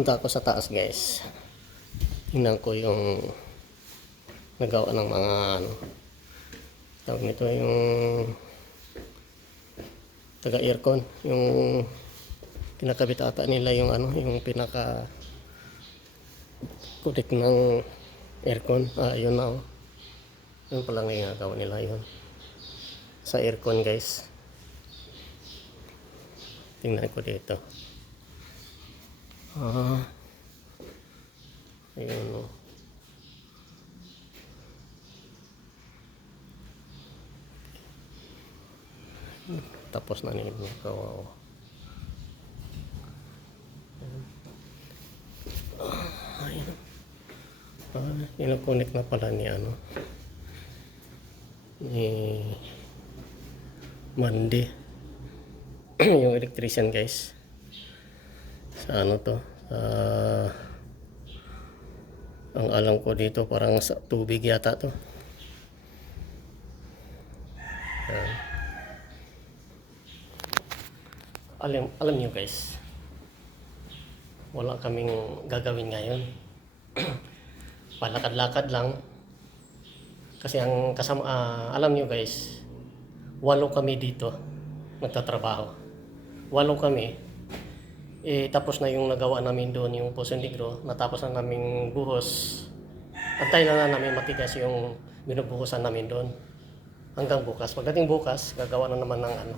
Punta ako sa taas, guys. Tingnan ko yung nagawa ng mga ano. Tawag nito yung taga aircon, yung kinakabit ata nila yung ano, yung pinaka kutik ng aircon. Yun na oh. Yun pala nga yung nagawa nila yun. Sa aircon, guys. Tingnan ko dito. Ayun oh. Tapos na nila nagawa oh. Ayun. Ino-connect na pala ni ano, ni Mandi yung electrician, guys. Sa ano to, ang alam ko dito parang sa tubig yata to. Alam niyo, guys, wala kaming gagawin ngayon. Palakad-lakad lang. Kasi ang kasama, alam niyo, guys, 8 kami dito nagtatrabaho. 8 kami. Tapos na yung nagawa namin doon, yung Poso Negro. Natapos na naming buhos. Antay lang na namin matigas yung binubuhusan namin doon. Hanggang bukas. Pagdating bukas, gagawa na naman ng ano,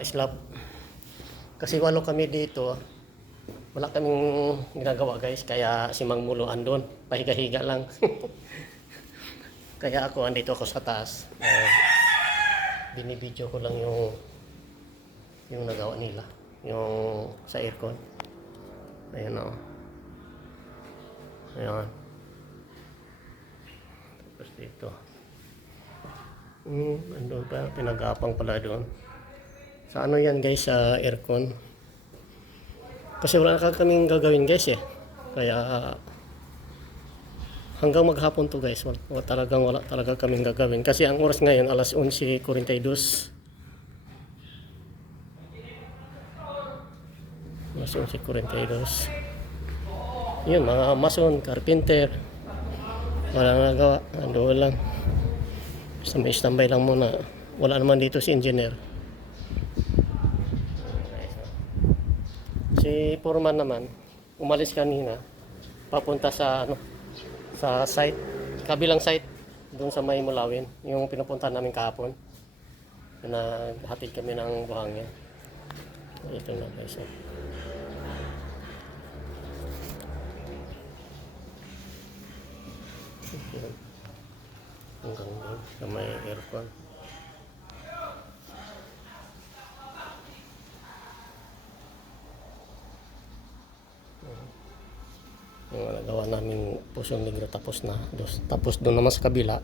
slab. Kasi 8 kami dito. Wala kaming ginagawa, guys. Kaya si Mang Mulo andun. Pahiga-higa lang. Kaya ako, andito ako sa taas. Binibidyo ko lang yung nagawa nila. Yung sa aircon. Ayan o. Ayan. Tapos dito. Andun pa. Pinagapang pala doon. Sa ano yan, guys, sa aircon. Kasi wala na kaming gagawin, guys eh. Kaya hanggang maghapon to, guys. Wala talaga kaming gagawin. Kasi ang oras ngayon alas 11:42. Alas 11:42. Yun, mga mason, carpenter. Wala nagawa. Ando lang. Basta may standby lang muna. Wala naman dito si engineer. Si foreman naman umalis kanina papunta sa ano, sa site, kabilang site doon sa May Mulawin, yung pinupunta namin kahapon. Naghatid kami ng buhangin. Ito na, guys. Hanggang doon sa may aircon. Yung nagawa namin Poso Negro tapos na. Tapos doon naman sa kabila,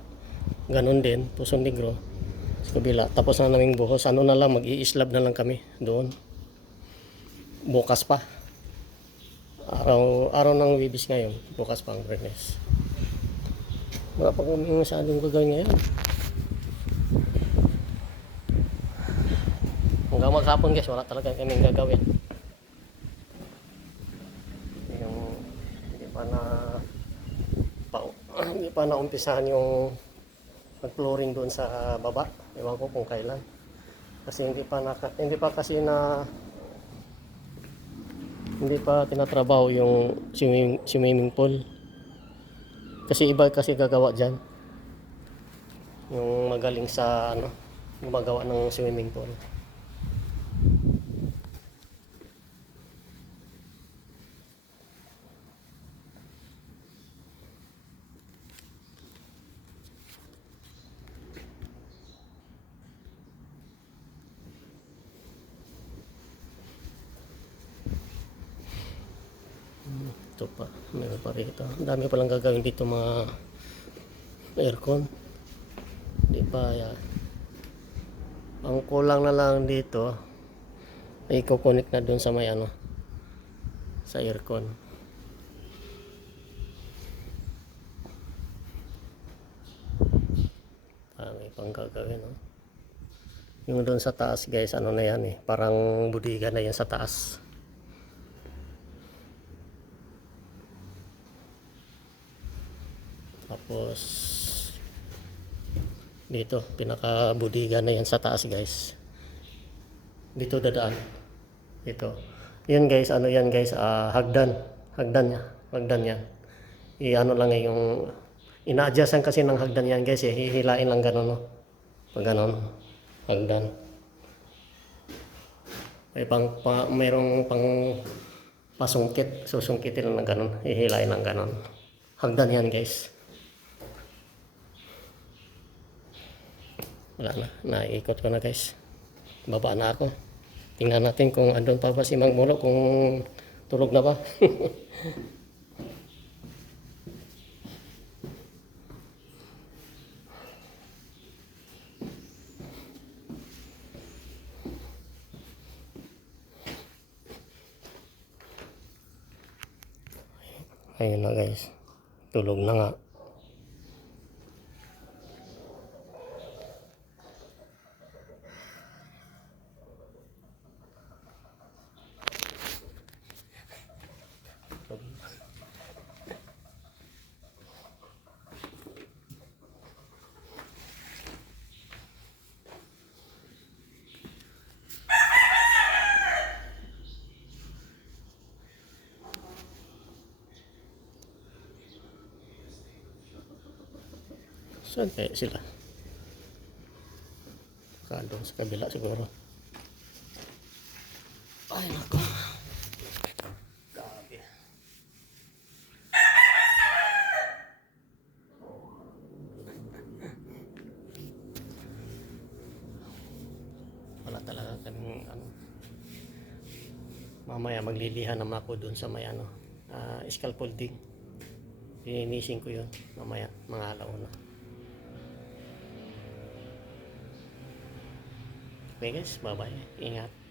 ganun din, Poso Negro sa kabila. Tapos na namin buhos. Ano na lang, mag-i-slab na lang kami doon. Bukas pa. Araw ng Wibis ngayon. Bukas pa ang Bernes. Wala pa kami masyadong gagawin ngayon. Hanggang maghapon, guys, wala talaga kaming gagawin. Hindi pa naumpisahan yung mag-flooring doon sa baba. Ewan ko kung kailan. Kasi hindi pa tinatrabaho yung swimming pool. Kasi iba kasi gagawa diyan. Yung magaling sa ano, gumagawa ng swimming pool. Ito pa, meron pa rito. Ang dami palang gagawin dito, mga aircon. Di pa yan. Ang kulang na lang dito ay i-connect na dun sa may ano, sa aircon. May pang gagawin, no? Yung dun sa taas, guys, ano na yan eh, parang budiga na yan sa taas. Tapos dito, pinaka-budiga na yan sa taas guys. Dito dadaan. Dito. Yan guys, ano yan guys, hagdan. Hagdan niya. Hagdan yan. I-ano lang yung ina-adjustan kasi ng hagdan yan guys, hihilain lang ganun, no. Pag ganun, hagdan. Mayroong pang pasungkit, susungkitin lang ng ganun, hihilain lang ganun. Hagdan yan guys. Wala na, naiikot ko na guys. Baba na ako. Tingnan natin kung andun pa ba si Mang Mulo, kung tulog na ba. Ayun na guys, tulog na nga. Saan kaya sila? Doon sa kabila siguro. Ay nako. Grabe. Wala talaga kaming ano. Mamaya maglilihan naman ako doon sa may ano, scaffolding. Linisin ko yun mamaya, mga alauna. Okay guys, bye bye. Ingat.